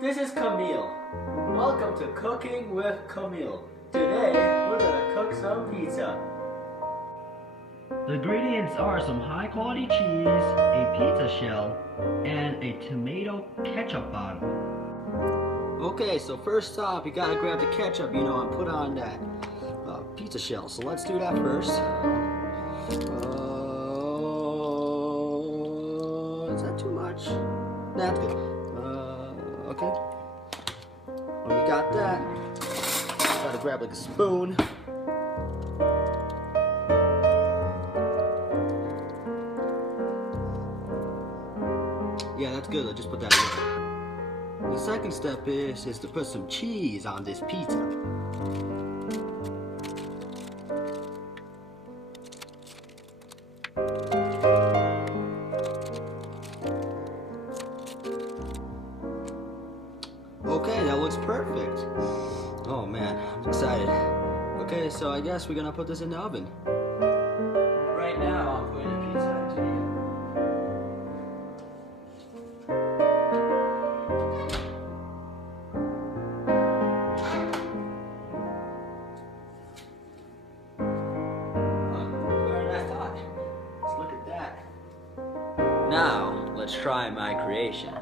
This is Kamil. Welcome to Cooking with Kamil. Today, we're gonna cook some pizza. The ingredients are some high quality cheese, a pizza shell, and a tomato ketchup bottle. Okay, so first off, you gotta grab the ketchup, and put on that pizza shell. So let's do that first. Is that too much? That's good. Okay. When we got that, gotta grab like a spoon. Yeah, that's good. I'll just put that in. The second step is to put some cheese on this pizza. Okay, that looks perfect. Oh man, I'm excited. Okay, so I guess we're gonna put this in the oven. Right now, I'm putting the pizza into the oven. Now, let's try my creation.